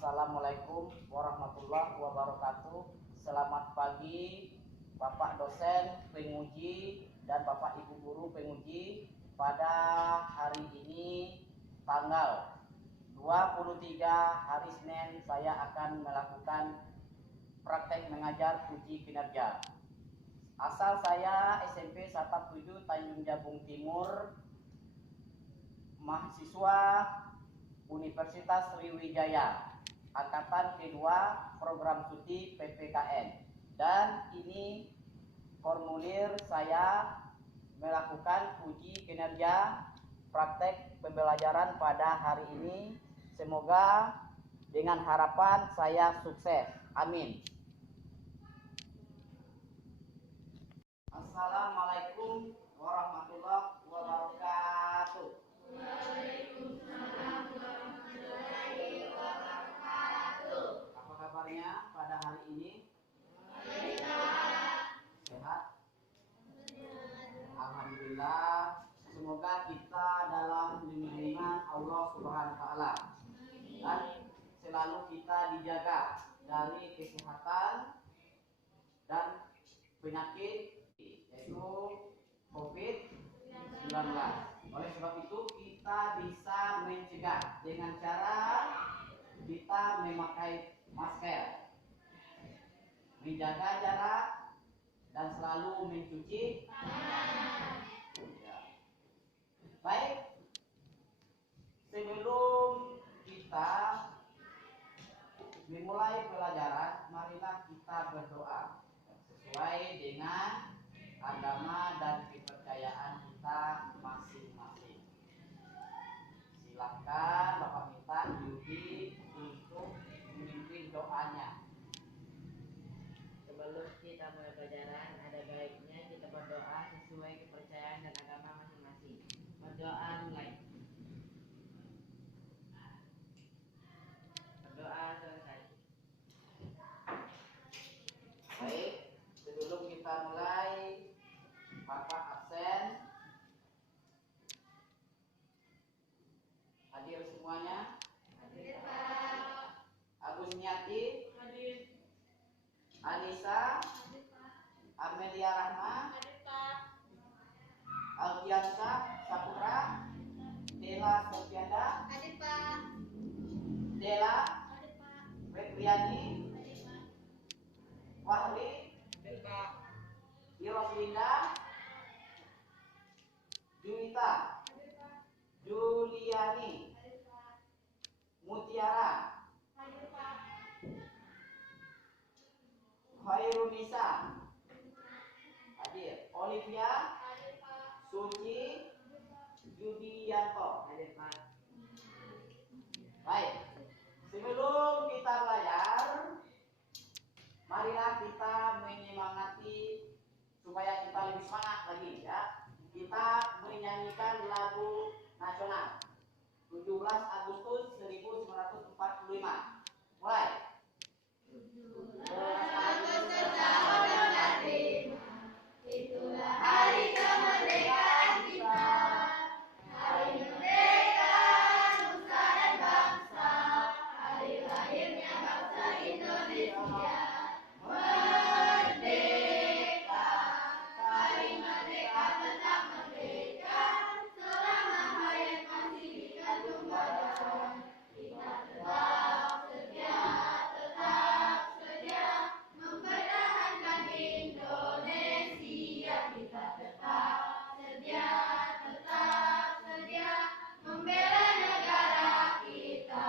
Assalamualaikum warahmatullahi wabarakatuh. Selamat pagi Bapak dosen penguji dan Bapak Ibu guru penguji. Pada hari ini tanggal 23 hari Senin saya akan melakukan praktek mengajar uji kinerja. Asal saya SMP 17 Tanjung Jabung Timur, mahasiswa Universitas Sriwijaya, angkatan kedua program studi PPKN. Dan ini formulir saya melakukan uji kinerja praktek pembelajaran pada hari ini. Semoga dengan harapan saya sukses. Amin. Assalamualaikum warahmatullahi wabarakatuh. Waalaikumsalam warahmatullahi wabarakatuh. Apa kabarnya pada hari ini? Sehat? Alhamdulillah. Semoga kita dalam lindungan Allah Subhanahu wa taala dan selalu kita dijaga dari kesehatan dan penyakit yaitu COVID-19. Oleh sebab itu kita bisa mencegah dengan cara kita memakai masker, menjaga jarak, dan selalu mencuci tangan. Baik, sebelum kita memulai pelajaran, marilah kita berdoa sesuai dengan agama dan kepercayaan kita masing-masing. Silakan Bapak minta Yudi untuk memimpin doanya. Sebelum kita mulai pelajaran, ada baiknya kita berdoa sesuai kepercayaan dan agama masing-masing. Berdoa mulai. Berdoa selesai. Baik, sebelum kita mulai, Bapak absen. Hadir semuanya? Hadir, Pak. Agus Niati? Hadir. Anissa? Hadir, Pak. Amelia Rahma? Hadir, Pak. Alfiansa Saputra? Dela Sofianda? Hadir, Pak. Dela? Hadir, Pak. Febriani? Hadir, Pak. Wahli? Hadir, Pak. Iroslinda? Juwita? Hadir, Pak. Juliani? Hadir, Pak. Mutiara? Hadir, Pak. Khairunisa? Hadir. Olivia? Hadir, Pak. Suci? Hadir, Pak. Judianto? Hadir, Pak. Baik, sebelum kita belajar, marilah kita menyemangati supaya kita lebih semangat lagi ya. Kita menyanyikan lagu nasional 17 Agustus 1945. Mulai. 17 Agustus tahun 45, itulah hari kemerdekaan kita. Hari merdeka nusa dan bangsa, hari lahirnya bangsa Indonesia. Merdeka, hari merdeka tetap merdeka, selama hayat masih dikandung badan. Kita tetap setia mempertahankan Indonesia. Kita tetap setia membela negara kita.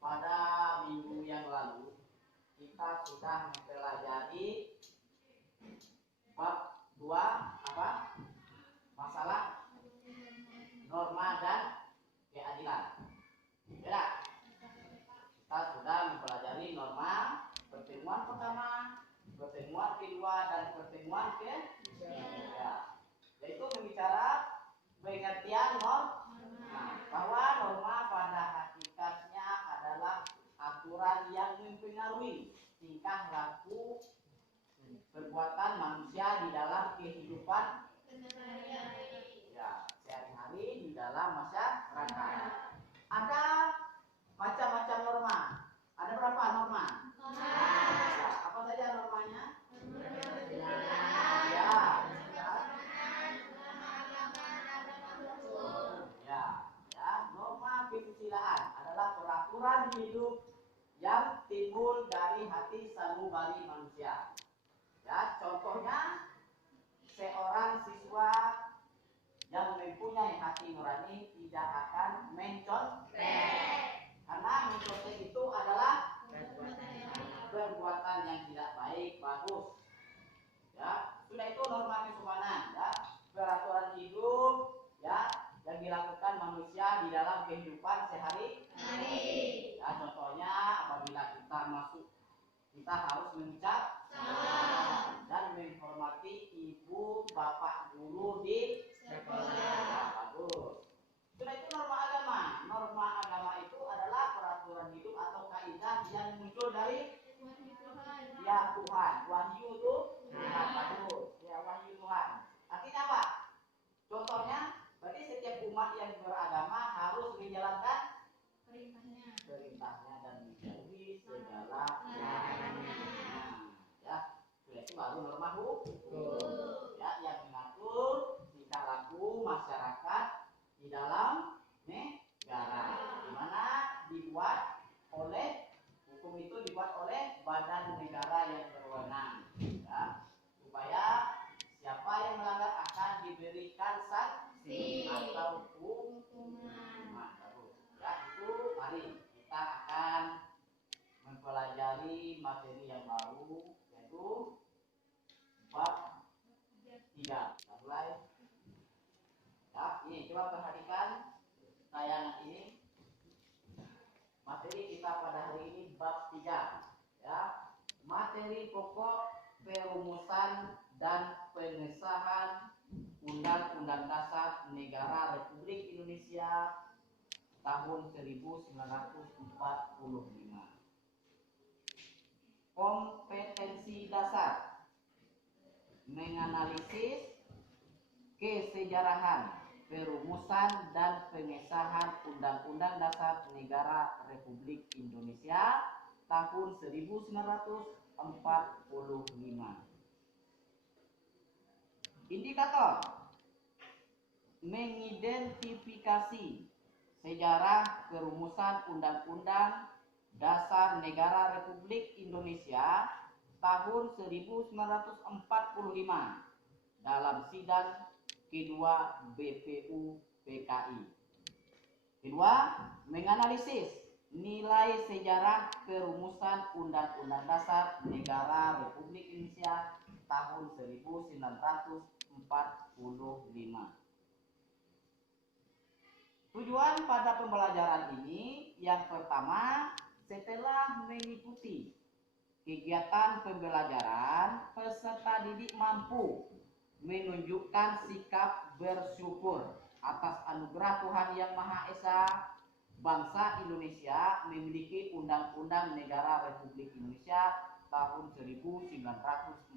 Pada minggu yang lalu kita sudah mempelajari bab 2 apa? Masalah norma dan keadilan. Tidak? Kita sudah mempelajari norma pertemuan pertama, pertemuan kedua, dan pertemuan ketiga. Yaitu membicara pengertian norma. Bahwa norma pada hakikatnya adalah aturan yang mempengaruhi tingkah laku perbuatan manusia di dalam kehidupan ya, sehari-hari di dalam masyarakat. peraturan hidup yang timbul dari hati sanubari manusia. Ya, contohnya seorang siswa yang mempunyai hati nurani tidak akan mencontek, karena mencontek itu adalah perbuatan yang tidak baik, bagus. Ya, sudah itu norma kesopanan, ya, peraturan hidup, ya, yang dilakukan manusia di dalam kehidupan sehari-hari. Ya, contohnya apabila kita masuk, kita harus mengucap salam dan menghormati ibu, bapak, guru di sekolah. Ya, bagus. Sudah itu norma agama. Norma agama itu adalah peraturan hidup atau kaidah yang muncul dari ya Tuhan. Wahyu itu ya, bagus. Ya, wahyu Tuhan. Artinya apa? Contohnya, berarti setiap umat yang beragama harus menjalankan perintahnya dan menjauhi segala larangannya. Ya, sudah itu baru norma hukum. Ya, yang mengatur tingkah laku masyarakat di dalam negara, di mana dibuat oleh hukum itu dibuat oleh badan negara yang berwenang, ya, supaya siapa yang melanggar akan diberikan sanksi atau hukuman. Ya, itu mari kita akan mempelajari materi yang baru, yaitu bab 3. Kita mulai. Ya, ini coba perhatikan tayangan ini. Materi kita pada hari ini bab 3. Ya, materi pokok perumusan dan pengesahan Undang-Undang Dasar Negara Republik Indonesia tahun 1945. Kompetensi dasar: menganalisis kesejarahan perumusan dan pengesahan Undang-Undang Dasar Negara Republik Indonesia tahun 1945. Indikator: mengidentifikasi sejarah perumusan Undang-Undang Dasar Negara Republik Indonesia tahun 1945 dalam sidang kedua BPU PKI. Kedua, menganalisis nilai sejarah perumusan Undang-Undang Dasar Negara Republik Indonesia tahun 1945. Tujuan pada pembelajaran ini yang pertama, setelah mengikuti kegiatan pembelajaran, peserta didik mampu menunjukkan sikap bersyukur atas anugerah Tuhan Yang Maha Esa. Bangsa Indonesia memiliki Undang-Undang Negara Republik Indonesia tahun 1945.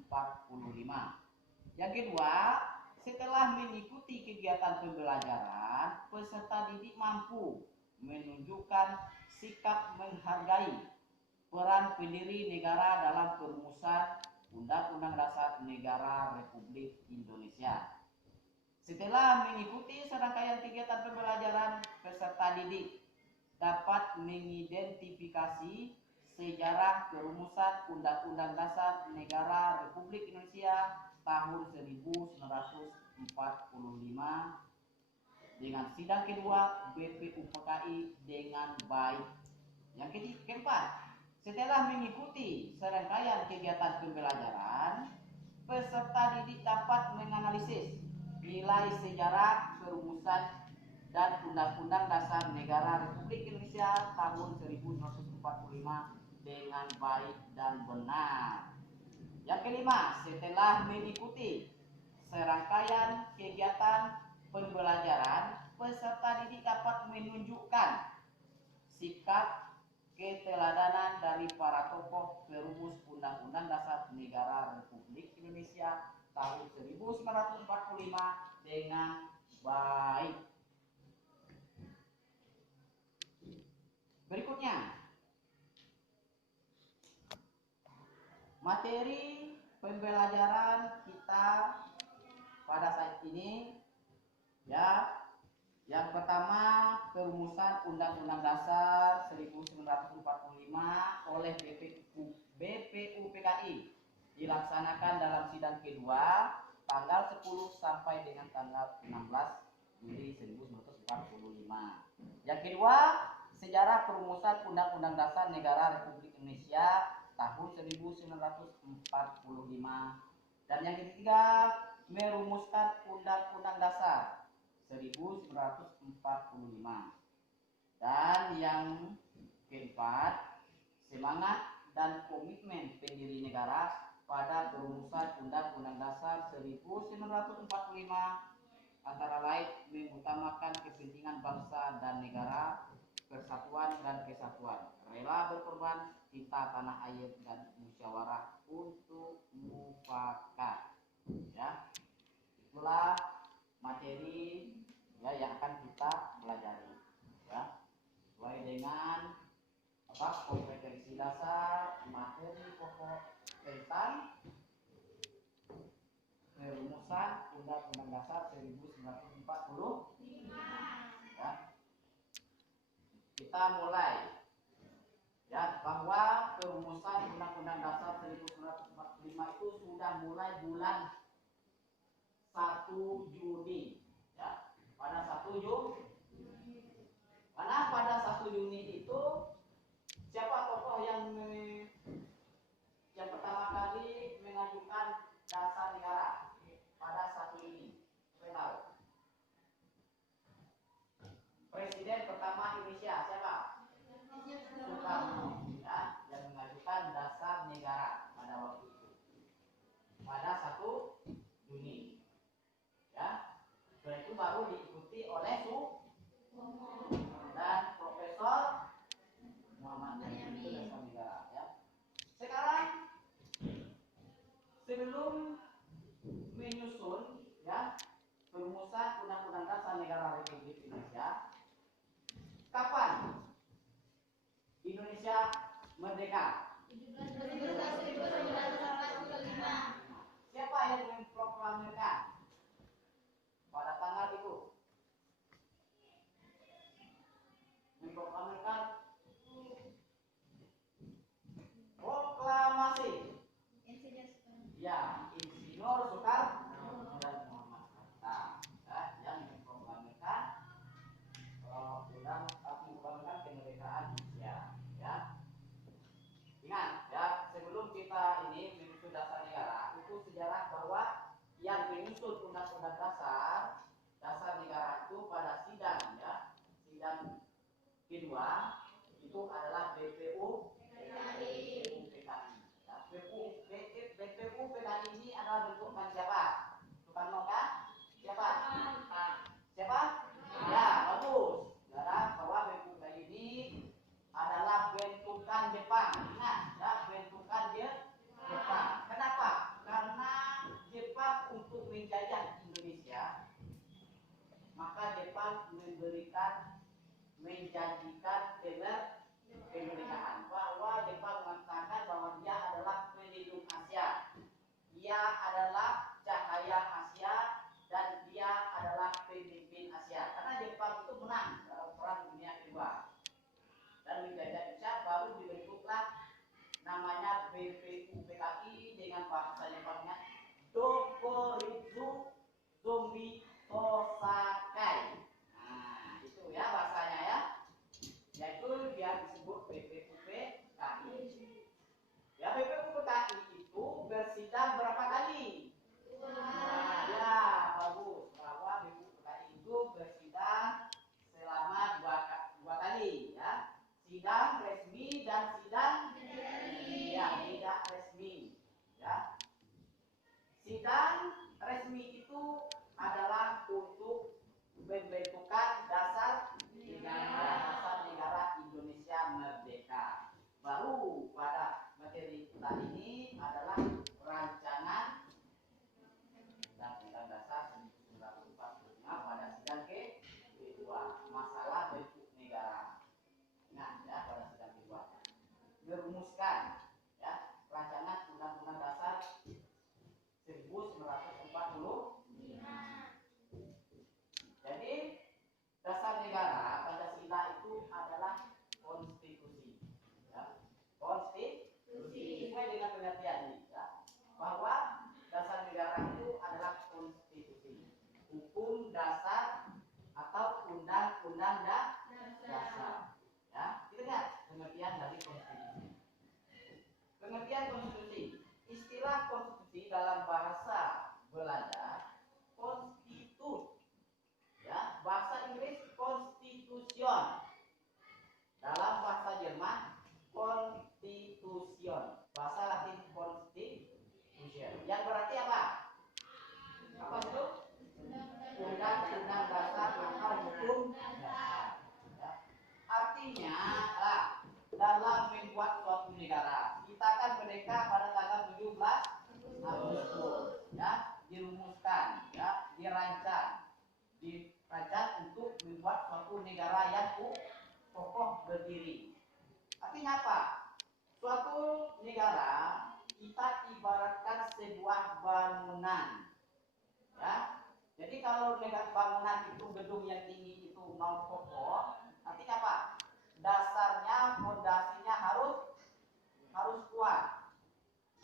Yang kedua, setelah mengikuti kegiatan pembelajaran, peserta didik mampu menunjukkan sikap menghargai peran pendiri negara dalam perumusan Undang-Undang Dasar Negara Republik Indonesia. Setelah mengikuti serangkaian kegiatan pembelajaran, peserta didik dapat mengidentifikasi sejarah perumusan Undang-Undang Dasar Negara Republik Indonesia tahun 1945 dengan sidang kedua BPU PKI dengan baik. Yang keempat, setelah mengikuti serangkaian kegiatan pembelajaran, peserta didik dapat menganalisis nilai sejarah perumusan dan Undang-Undang Dasar Negara Republik Indonesia tahun 1945 dengan baik dan benar. Yang kelima, setelah mengikuti serangkaian kegiatan pembelajaran, peserta didik dapat menunjukkan sikap keteladanan dari para tokoh perumus Undang-Undang Dasar Negara Republik Indonesia tahun 1945 dengan baik. Berikutnya, materi pembelajaran kita pada saat ini, ya, yang pertama perumusan Undang-Undang Dasar 1945 oleh BPU PKI dilaksanakan dalam sidang kedua tanggal 10 sampai dengan tanggal 16 Juli 1945. Yang kedua, sejarah perumusan Undang-Undang Dasar Negara Republik Indonesia tahun 1945. Dan yang ketiga, merumuskan Undang-Undang Dasar 1945. Dan yang keempat, semangat dan komitmen pendiri negara pada perumusan Undang-Undang Dasar 1945 antara lain mengutamakan kepentingan bangsa dan negara, persatuan dan kesatuan, rela berkorban, cinta tanah air dan musyawarah untuk mufakat. Ya, itulah materi ya yang akan kita pelajari. Ya, sesuai dengan kompetensi dasar materi pokok tentang perumusan Undang-Undang Dasar 1945. Ya. Kita mulai ya bahwa perumusan Undang-Undang Dasar 1945 itu sudah mulai bulan 1 Juni ya. Pada 1 Juni. Karena pada 1 Juni itu siapa tokoh yang pertama kali mengajukan dasar negara pada 1 Juni? Saya tahu. Presiden pertama Indonesia siapa? Soekarno ya, yang mengajukan dasar negara pada waktu itu. Pada 1 Juni. Ya. Setelah itu baru diikuti oleh dan Profesor Muhammad itu dasar negara ya. Sekarang sebelum menyusun ya perumusan Undang-Undang Dasar Negara Republik Indonesia, kapan Indonesia merdeka? 17 Agustus 1945. Siapa yang memproklamirkan pada tanggal itu? Memproklamirkan proklamasi. Ya, Insinyur Soekarno dan Muhammad Hatta yang memproklamirkan memproklamirkan kemerdekaan Indonesia. Ya, ingat ya sebelum kita ini menyusun dasar negara itu sejarah bahwa yang menyusun Undang-Undang Dasar Negara itu pada sidang ya sidang kedua itu adalah BPU PKI. Ya, BPU PKI ini adalah bentukan siapa? Soekarno kan? Siapa? Siapa? Ya, bagus. Karena bahwa BPU PKI ini adalah bentukan Jepang. Ingat, ya, bentukan Jepang. Kenapa? Karena Jepang untuk menjajah Indonesia, maka Jepang menjanjikan kemerdekaan, bahwa Jepang mengatakan bahwa dia adalah pelindung Asia, dia adalah cahaya Asia, dan dia adalah pemimpin Asia. Karena Jepang itu menang dalam Perang Dunia Kedua dan menjajah Indonesia, baru dibentuklah namanya BPU PKI dengan bahasa Jepangnya Dokuritsu Zombie Tosakai. Nah, itu ya bahasanya ya. Yaitu dia disebut BPU PKI. Ya, BPU PKI itu bersidang berapa kali? Nah, ya, bagus. Bahwa BPU PKI itu bersidang selama dua kali ya. Sidang resmi dan sidang ya, tidak resmi ya. Sidang resmi itu adalah untuk pembentukan dasar negara Indonesia merdeka. Baru pada materi kita ini adalah rancangan Undang-Undang Dasar 1945 pada sidang kedua, masalah bentuk negara. Ingat ya, pada sidang kedua merumuskan ya rancangan Undang-Undang Dasar 1945. Jadi dasar negara pada undang-undang dasar. Ya, kita lihat pengertian dari konstitusi. Pengertian konstitusi. Istilah konstitusi dalam bahasa Belanda konstitut. Ya, bahasa Inggris constitution. Dalam bahasa Jerman constitution. Bahasa Latin constitution. Yang berarti apa? Apa itu? Undang-undang dasar atau hukum dasar. Ya. Artinya, dalam membuat suatu negara, kita akan merdeka pada tanggal 17 Agustus, ya, dirumuskan, ya, dirancang untuk membuat suatu negara yang kokoh berdiri. Artinya apa? Suatu negara kita ibaratkan sebuah bangunan, ya. Jadi kalau bangunan itu gedung yang tinggi itu mau kokoh, artinya apa? Dasarnya, fondasinya harus kuat.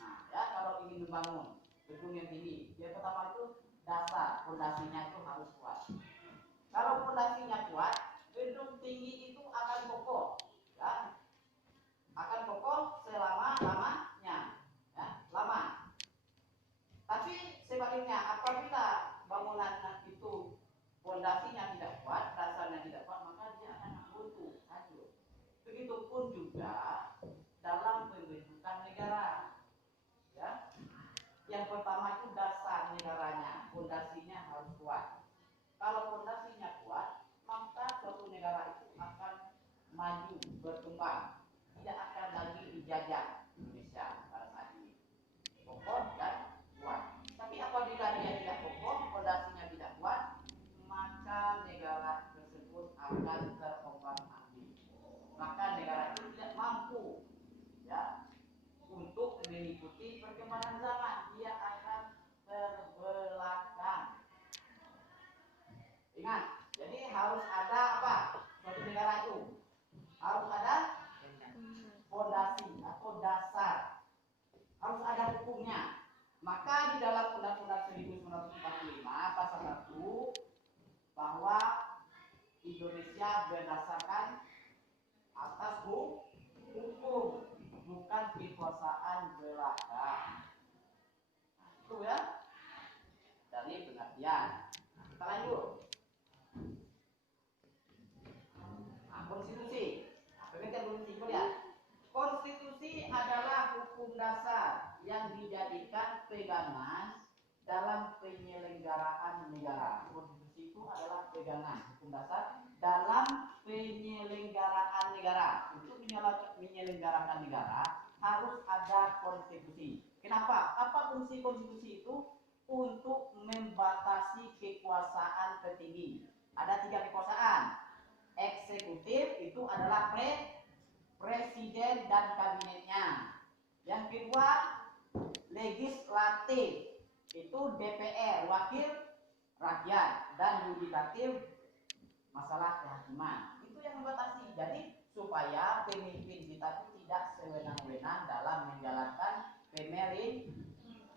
Nah, ya, kalau ingin membangun gedung yang tinggi, yang pertama itu dasar, fondasinya itu harus kuat. Kalau fondasinya kuat, gedung tinggi itu akan kokoh, ya, akan kokoh selama-lamanya, ya, lama. Tapi sebaliknya, apabila bangunan itu fondasinya tidak kuat, dasarnya tidak kuat, maka dia akan runtuh, hancur. Begitupun juga dalam pembentukan negara, ya. Yang pertama itu dasar negaranya, fondasinya harus kuat. Kalau fondasinya kuat, maka suatu negara itu akan maju, berkembang, tidak akan lagi dijajah Indonesia pada saat ini. Kokoh dan kuat. Tapi apabila dia tidak kokoh, fondasinya tidak kuat, maka negara tersebut akan terombang-ambing. Maka negara itu tidak mampu, ya, untuk mengikuti perkembangan zaman. Dia akan terbelakang. Ingat, jadi harus ada apa? Suatu negara itu harus ada fondasi atau dasar, harus ada hukumnya. Maka di dalam Undang-Undang 1945 pasal 1 bahwa Indonesia berdasarkan atas hukum, bukan kekuasaan belaka. Nah, itu ya dari pengertian. Nah, kita lanjut. Nah, konstitusi. Nah, pengertian konstitusi, lihat. Konstitusi adalah hukum dasar yang dijadikan pegangan dalam penyelenggaraan negara. Konstitusi itu adalah pegangan hukum dasar dalam penyelenggaraan negara. Untuk menyelenggarakan negara harus ada konstitusi. Kenapa? Apa fungsi konstitusi itu? Untuk membatasi kekuasaan tertinggi. Ada 3 kekuasaan. Eksekutif itu adalah presiden dan kabinetnya. Yang kedua, legislatif itu DPR, wakil rakyat, dan yudikatif masalah kehakiman. Itu yang membatasi. Jadi supaya pemimpin kita itu tidak sewenang-wenang dalam menjalankan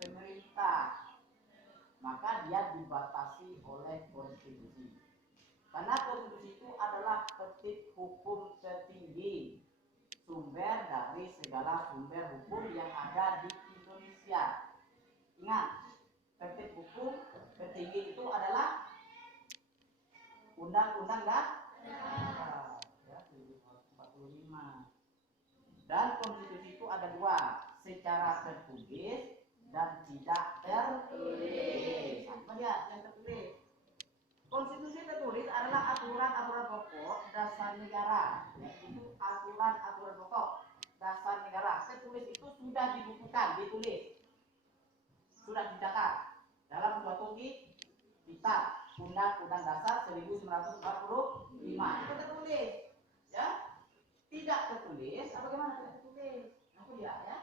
pemerintah, maka dia dibatasi oleh konstitusi. Karena konstitusi itu adalah tertib hukum tertinggi, sumber dari segala sumber hukum yang ada di Indonesia. Ingat, tertib hukum tertinggi itu adalah Undang-Undang Dasar, ya, 1945. Dan konstitusi itu ada 2, secara tertulis dan tidak tertulis. Nah, lihat yang tertulis. Konstitusi tertulis adalah aturan-aturan pokok dasar negara. Itu aturan-aturan pokok dasar negara. Tertulis itu sudah dibukukan, ditulis, sudah dicatat dalam suatu kitab Undang-Undang Dasar 1945. Itu tertulis, ya. Tidak tertulis, apa bagaimana tidak tertulis? Aku lihat, ya.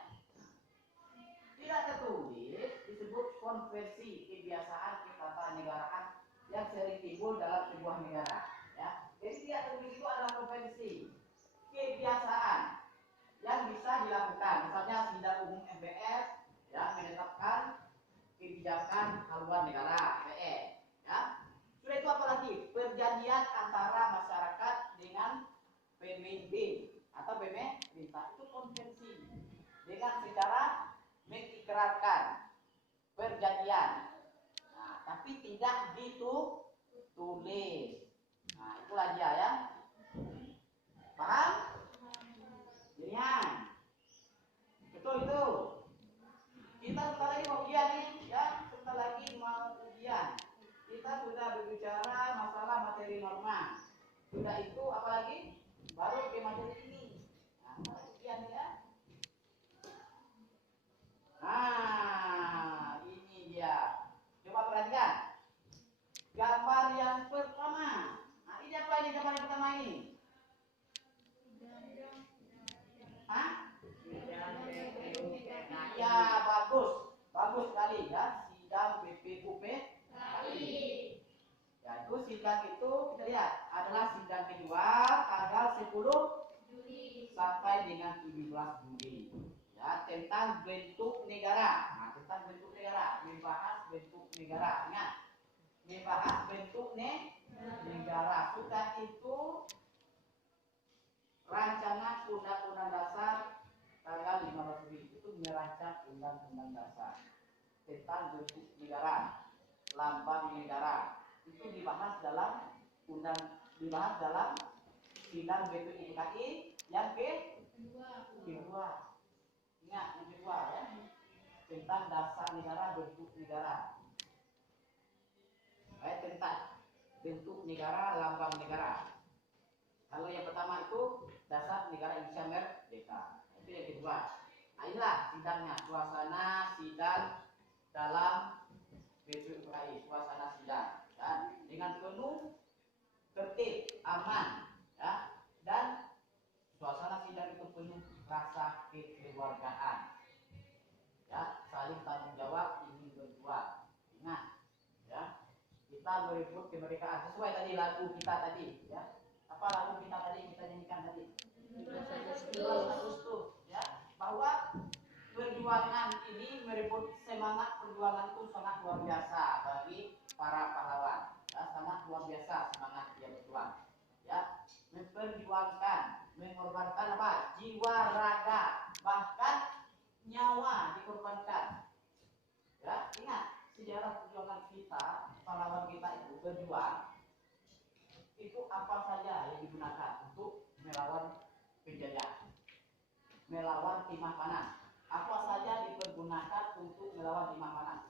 Tidak tertulis disebut konversi kebiasaan ketatanegaraan yang sering timbul dalam sebuah negara, ya. Jadi tidak tertulis itu adalah konvensi kebiasaan yang bisa dilakukan. Misalnya sidang umum MPR, ya, menetapkan kebijakan haluan negara MPR, ya. Sudah itu apa lagi? Perjanjian antara masyarakat pemimpin atau pemerintah itu konvensi dengan secara mengikrarkan perjanjian. Nah, tapi tidak ditulis. Nah, itulah dia ya. Paham? Pilihan. Betul itu. Kita sebentar lagi mau ujian nih, ya. Sebentar lagi mau ujian. Kita sudah berbicara masalah materi norma. Sudah itu apalagi? Baru ke materi ini. Nah, ujian ya. Nah, ini dia. Coba perhatikan. Gambar yang pertama. Nah, ini apa ini gambar yang pertama ini? Hah? Ya, bagus. Bagus sekali ya. Sidang BPUPKI. Ya, itu sidang itu kita lihat adalah sidang kedua tanggal 10 Juli sampai dengan 17 Juli. Ya, tentang bentuk negara. Nah, tentang bentuk negara, membahas bentuk negara. Ingat, membahas bentuk negara. Sudah itu rancangan undang-undang dasar tanggal 15 Juli itu merancang undang-undang dasar tentang bentuk negara, lambang negara. Itu dibahas dalam sidang BPUPKI yang kedua. Ingat yang kedua ya, tentang dasar negara, bentuk negara. Tentang bentuk negara, lambang negara. Kalau yang pertama itu dasar negara Indonesia Merdeka. Itu yang kedua. Nah, inilah sidangnya, suasana sidang dalam BPUPKI, suasana sidang ya, dengan penuh tertib, aman ya, dan suasana sidang itu penuh rasa kekeluargaan ya, saling tanggung jawab, ingin berjuang. Ingat ya, kita merebut kemerdekaan sesuai tadi lagu kita tadi ya. Apa lagu kita tadi kita nyanyikan tadi? 17 Agustus ya, bahwa perjuangan ini merebut semangat perjuangan itu sangat luar biasa bagi para pahlawan ya, sangat luar biasa semangat dia berjuang ya, memperjuangkan, mengorbankan apa? Jiwa, raga, bahkan nyawa dikorbankan ya. Ingat sejarah perjuangan kita, pahlawan kita itu berjuang itu apa saja yang digunakan untuk melawan penjajah, melawan timah panas. Apa saja dipergunakan untuk melawan timah panas?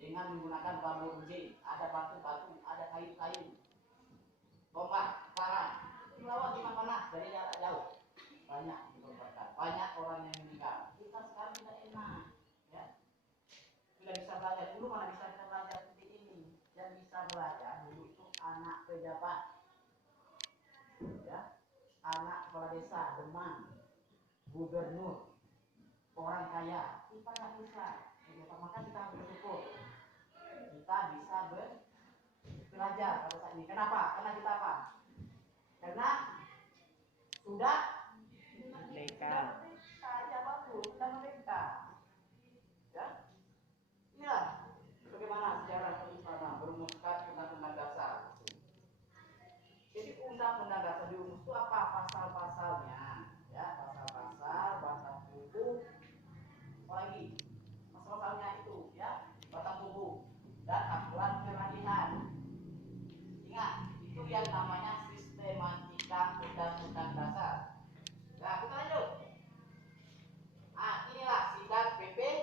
Dengan menggunakan bambu runcing, ada batu-batu, ada kayu-kayu, tombak, parang, melawan timah panas dari jarak jauh. Banyak dikorbankan, banyak orang yang meninggal. Kita sekarang tidak enak, ya. Sudah bisa belajar dulu, mana bisa kita belajar seperti ini. Yang bisa belajar dulu itu anak pejabat, ya, anak kepala desa, demam, gubernur, orang kaya. Kita nggak bisa. Maka kita harus bersyukur kita bisa belajar pada saat ini. Kenapa? Karena kita apa? Karena sudah merdeka. Ya bagus, sudah merdeka. Ya, inilah bagaimana sejarah kita merumuskan undang-undang dasar. Jadi undang-undang dasar dirumus itu apa? Pasal-pasalnya, ya, pasal-pasal, batang tubuh, apalagi pasal-pasalnya itu, ya, batang tubuh dan aturan peralihan. Ingat, itu yang namanya sistematika undang-undang dasar. Nah, kita lanjut. Inilah sidang sidang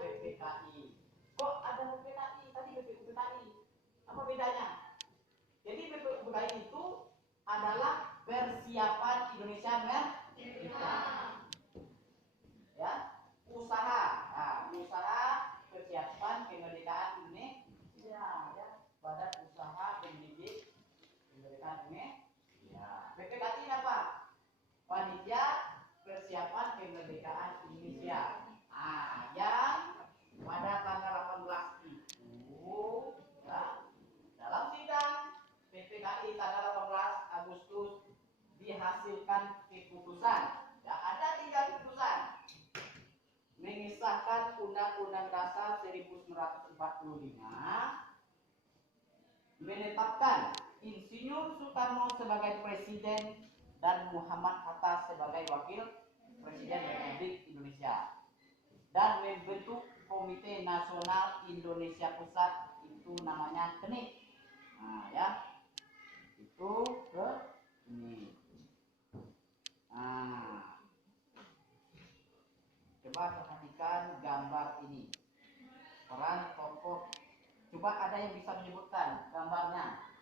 PPKI. Kok ada PPKI? Tadi BPUPKI. Apa bedanya? Jadi BPUPKI itu adalah persiapan Indonesia Merdeka. Ya, usaha. Nah, usaha persiapan kemerdekaan Indonesia. Ya, badan usaha pendidik kemerdekaan Indonesia. BPKI ini apa? Panitia persiapan kemerdekaan Indonesia. Yang pada tanggal 18 itu ya, dalam sidang PPKI tanggal 18 Agustus dihasilkan keputusan. Ya, ada 3 keputusan. Mengesahkan Undang-Undang Dasar 1945, menetapkan Insinyur Soekarno sebagai presiden dan Muhammad Hatta sebagai wakil presiden Republik Indonesia, dan membentuk Komite Nasional Indonesia Pusat, itu namanya KENIK. Nah ya, itu ke ini. Nah, coba perhatikan gambar ini. Peran tokoh. Coba ada yang bisa menyebutkan gambarnya.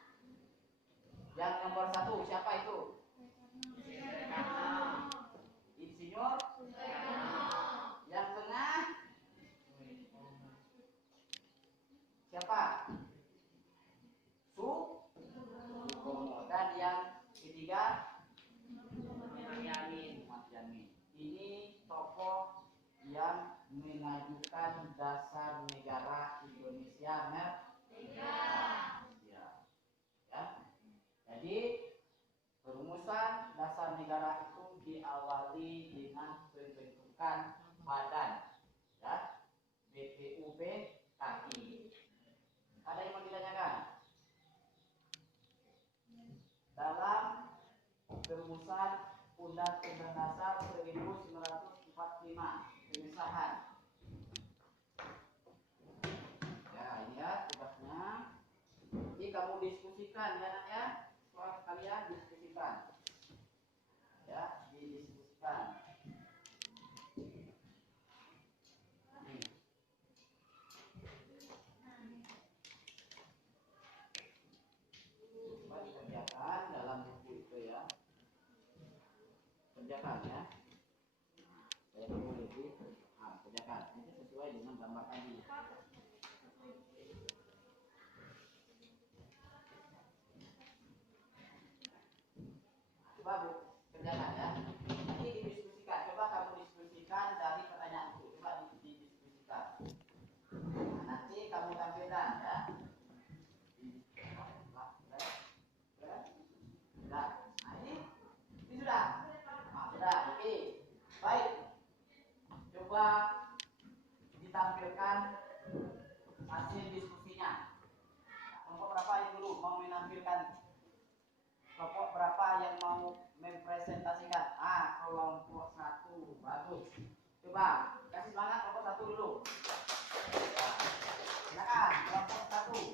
Yang nomor 1 siapa itu? Insinyur. Yang tengah siapa? Sukomo. Dan yang ketiga Ahmad Yani. Ini tokoh yang mengajukan dasar negara Indonesia merdeka. Ya. Ya. Jadi perumusan dasar negara itu diawali dengan pembentukan badan, ya, BPUPKI. Ada yang mau ditanyakan? Dalam perumusan Undang-Undang Dasar 1945 pengesahan. Ya, ini ya tugasnya. Ini kamu diskusikan ya nak ya. Soal kalian diskusikan. Ya, didiskusikan. Coba dikerjakan dalam buku itu ya. Kerjakan ya. Saya tunggu lebih. Kerjakan. Ini sesuai dengan gambar tadi. Coba Bu, kerjakan ya. Nanti didiskusikan. Coba kamu diskusikan dari pertanyaan itu. Coba didiskusikan. Nah, nanti kamu tampilkan ya. Sudah. Nah, ini sudah. Nah, sudah. Oke. Baik. Coba ditampilkan hasil diskusinya. Kelompok berapa yang dulu mau menampilkan? Kelompok berapa yang mau mempresentasikan? Kelompok 1. Bagus. Coba kasih semangat kelompok 1 dulu. Silakan kelompok 1.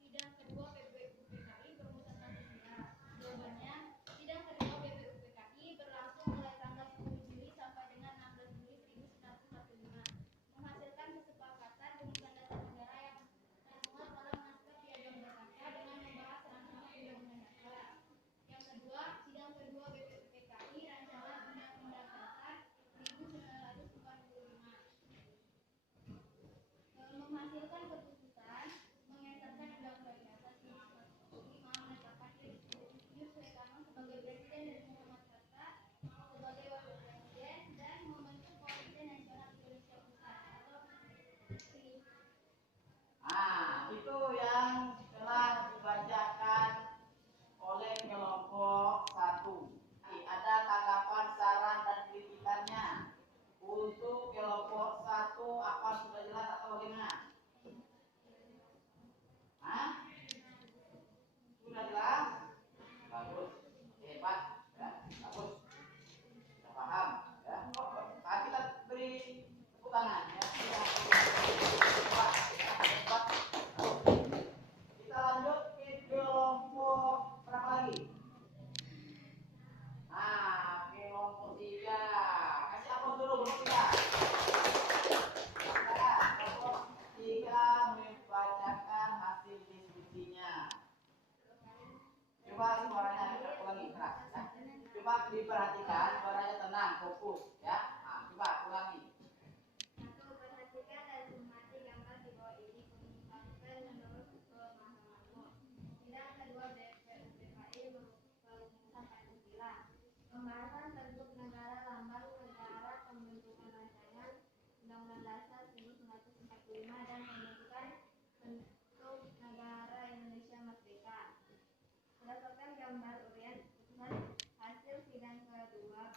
Sidang kedua BPUPKI bermuatan Pancasila. Jawabannya, sidang kedua BPUPKI berlangsung mulai tanggal 10 Juli sampai dengan 16 Juli 1945, menghasilkan kesepakatan rumusan dasar negara yang termuat dalam naskah Piagam Jakarta dengan membahas rancangan undang-undang dasar. Yang kedua, sidang kedua BPUPKI rancangan undang-undang dasar 1945. Menghasilkan keputusan mengesahkan undang-undang dasar 1945, menetapkan Insinyur Soekarno sebagai presiden dan Muhammad Hatta sebagai wakil presiden, dan membentuk Komite Nasional Indonesia Pusat atau KIN. Itu yang telah dibacakan oleh kelompok 1. Ada tanggapan, saran, dan kritikannya. Untuk kelompok 1, apa sudah jelas atau bagaimana? Sudah jelas? Bagus. Hebat. Ya, bagus. Sudah paham. Ya. Kita beri tepuk tangan. Ya. Hebat. Hebat. Kita lanjut ke kelompok berapa lagi? Kelompok 3. Kasih aplaus dulu kelompok 3. Kelompok 3 membacakan hasil diskusinya. Coba suaranya kita ulangi keras ya. Coba diperhatikan suaranya tenang, fokus ya. Coba ulangi. 1. Perhatikan dan cermati gambar di bawah ini, kemudian menurut pemahamanmu. Sidang kedua BPUPKI berumusan Pancasila. Pembahasan bentuk negara, lambang negara, pembentukan rancangan undang-undang dasar 1945, dan pembentukan bentuk negara Indonesia merdeka. Berdasarkan gambar urian putusan hasil sidang kedua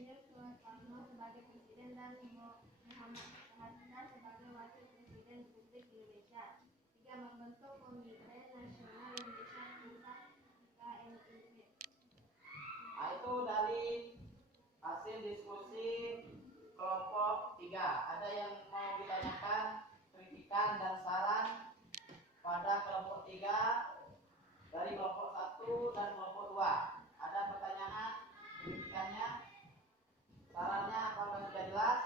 Insinyur Soekarno sebagai presiden dan Muhammad Hatta sebagai wakil presiden Republik Indonesia. 3. Membentuk Komite Nasional Indonesia Pusat KNIP. Nah, itu dari hasil diskusi kelompok 3. Ada yang mau ditanyakan, kritikan dan saran pada kelompok 3 dari kelompok 1 dan kelompok 2? Ada pertanyaan, kritikannya, sarannya apakah sudah jelas?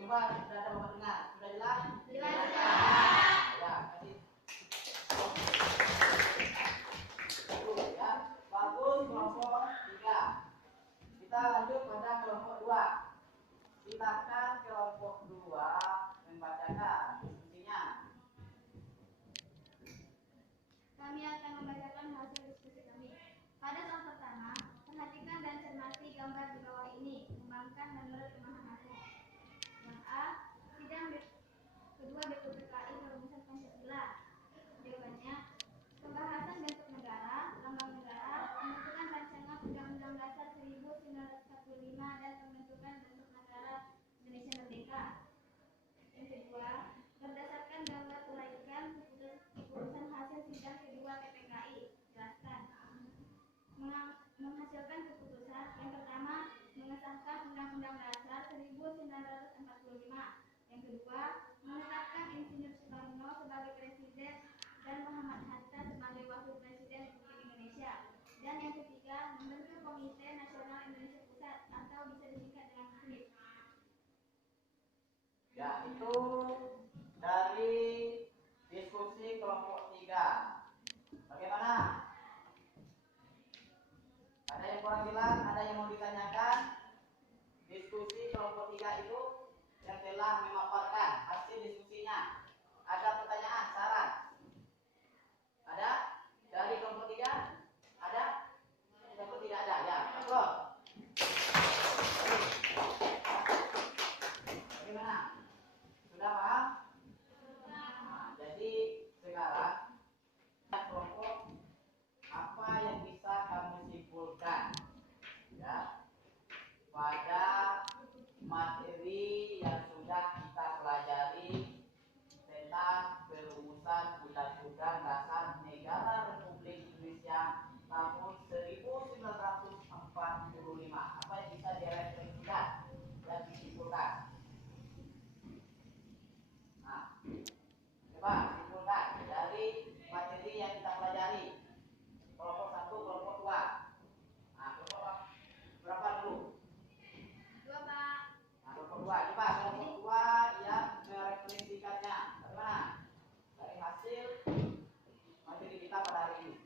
Coba sudah ada bapak dengar, sudah jelas? Jelas. Ya, kasih. Ya, bagus kelompok 3. Kita lanjut pada kelompok 2. Silakan kelompok 2 membacakan diskusinya. Kami akan membacakan hasil diskusi kami. Pada soal pertama, perhatikan dan cermati gambar di bawah ini. Kembangkan menurut pemahamanmu. Yang A, sidang kedua BPUPKI perumusan Pancasila. Jawabannya, pembahasan bentuk negara, lambang negara, pembentukan rancangan Undang-Undang Dasar 1945 dan pembentukan bentuk negara Indonesia Merdeka. Yang kedua, berdasarkan gambar uraikan keputusan hasil sidang kedua PPKI. Jelaskan. Menghasilkan keputusan yang pertama, mengesahkan Undang-Undang Dasar 1945. Yang kedua, menetapkan Insinyur Soekarno sebagai presiden dan Muhammad Hatta sebagai wakil presiden Republik Indonesia. Dan yang ketiga, membentuk Komite Nasional Indonesia Pusat atau bisa disingkat dengan KNIP. Ya, itu dari diskusi kelompok 3. Bagaimana? Ada yang kurang jelas? Ada yang mau ditanyakan? Diskusi kelompok 3 itu yang telah memaparkan hasil diskusinya. Ada pertanyaan, saran? Ada? Dari kelompok 3? Ada? Kelompok tidak ada? Ya, betul. Bagaimana? Sudah paham? Nah, jadi sekarang kelompok apa yang bisa kamu simpulkan ya pada materi yang sudah kita pelajari tentang perumusan Undang-Undang Dasar Negara Republik Indonesia tahun 1945. Apa yang bisa direfleksikan dan disimpulkan? Nah, coba simpulkan dari materi yang kita pelajari. Kelompok 1, kelompok 2. Nah, kelompok berapa dulu? 2, Pak. Nah, kelompok 2. Coba kelompok 2 yang merefleksikannya. Bagaimana? Dari hasil materi kita pada hari ini.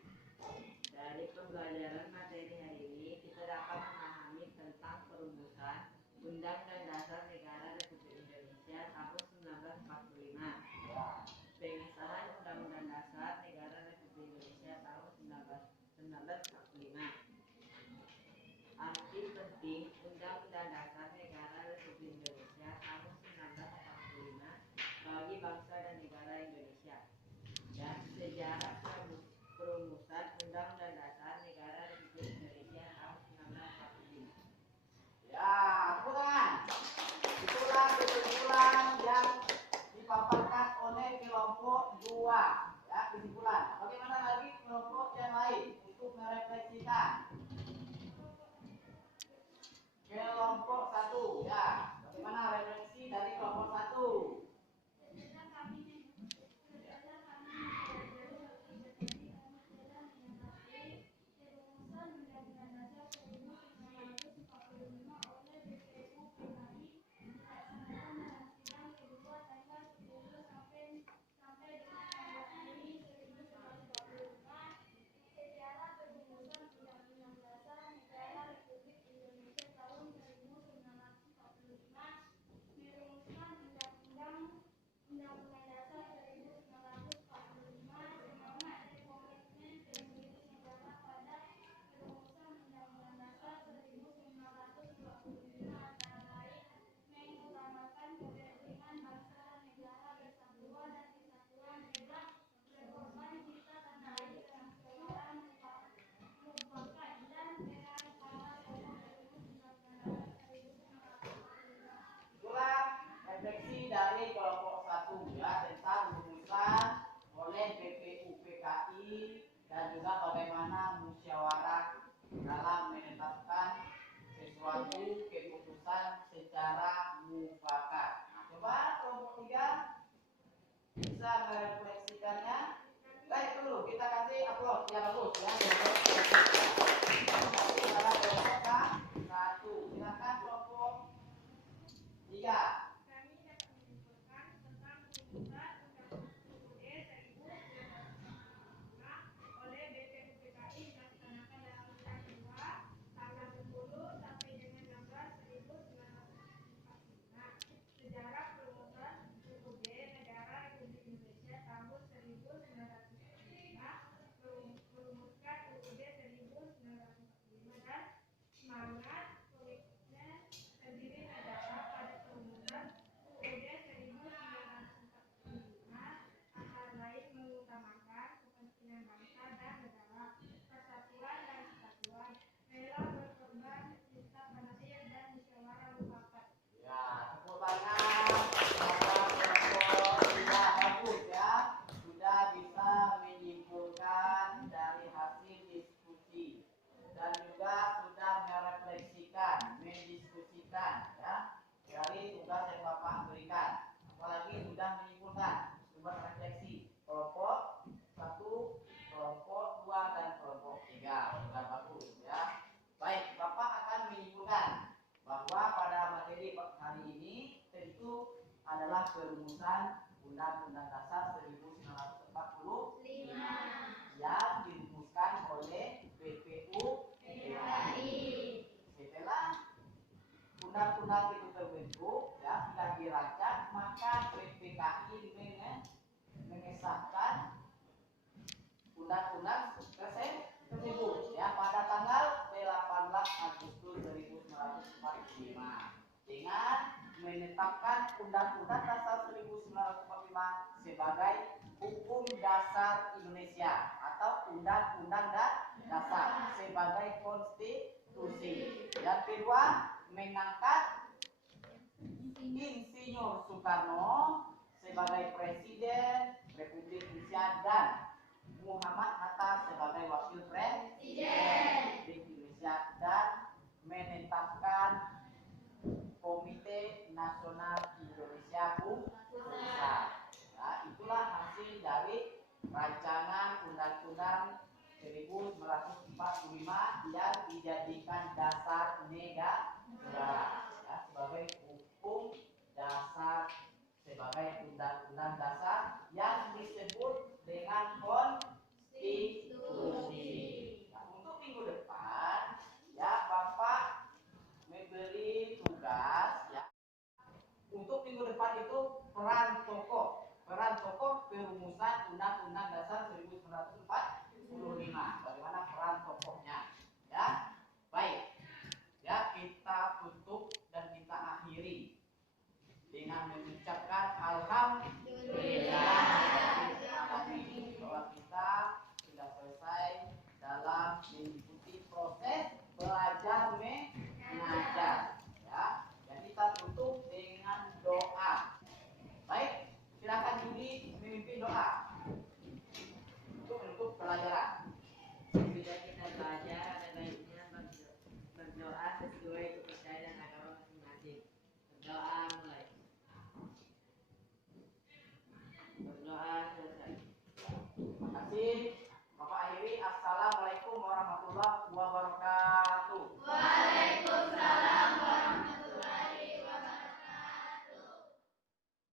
Dari pembelajaran materi hari ini, kita dapat memahami tentang perumusan Undang-Undang Dasar Negara Republik Indonesia tahun 1945. Ya. Pengesahan Undang-Undang Dasar Negara Republik Indonesia tahun 1945. Arti penting Undang-Undang Dasar Negara Republik Indonesia tahun 1945 bagi bangsa dan negara Indonesia. Dan sejarah perumusan Undang-Undang Dasar Negara Republik Indonesia tahun 1945. Ya, tepuk tangan. Itulah kesimpulan yang dipaparkan oleh kelompok 2. Ya, kesimpulan. Bagaimana lagi kelompok yang lain untuk merefleksikan? Kelompok 1, ya. Bagaimana refleksi dari kelompok 1? bisa merefleksikannya? Baik, dulu kita kasih upload ya, bagus ya. Kelompok satu, silakan kelompok 3. Kami dapat menyimpulkan tentang perumusan Undang-Undang UUD 1945 oleh BPUPKI dilaksanakan dalam bulan 2 tanggal 10 sampai dengan 16 1945. Sejarah perumusan UUD Negara Republik Indonesia tahun 1945, merumuskan UUD 1945 dan semangat komitmen pendiri negara pada perumusan UUD 1945 antara lain mengutamakan kepentingan bangsa dan negara, persatuan dan kesatuan, rela berkorban, prinsip manusia dan musyawarah mufakat. Ya, tepuk tangan. Kelompok 3 bagus ya. Sudah bisa menyimpulkan dari hasil diskusi dan juga sudah merefleksikan, mendiskusikan ya dari tugas yang Bapak berikan. Apalagi sudah menyimpulkan, sumber refleksi kelompok 1, kelompok 2 dan kelompok 3. Sudah bagus ya. Baik, Bapak akan menyimpulkan bahwa pada materi hari ini tentu adalah perumusan Undang-Undang Dasar 1945 yang dirumuskan oleh BPUPKI. Setelah undang-undang itu terbentuk ya, sudah dirancang, maka BPKI mengesahkan undang-undang tersebut ya pada tanggal 18 Agustus 1945 dengan menetapkan Undang-Undang Dasar 1945 sebagai hukum dasar Indonesia atau Undang-Undang Dasar sebagai konstitusi. Yang kedua, mengangkat Insinyur Soekarno sebagai Presiden Republik Indonesia dan Muhammad Hatta sebagai Wakil Presiden Republik Indonesia dan menetapkan Komite Nasional Indonesia Pusat. Nah, itulah hasil dari rancangan Undang-Undang 1945 yang dijadikan dasar negara ya, sebagai hukum dasar, sebagai undang-undang dasar yang disebut dengan konstitusi. Nah, untuk minggu depan ya Bapak memberi tugas ya. Untuk minggu depan itu peran tokoh perumusan Undang-Undang Dasar 1945. Bagaimana peran tokohnya? Ya, baik. Ya, kita tutup dan kita akhiri dengan mengucapkan alhamdulillah.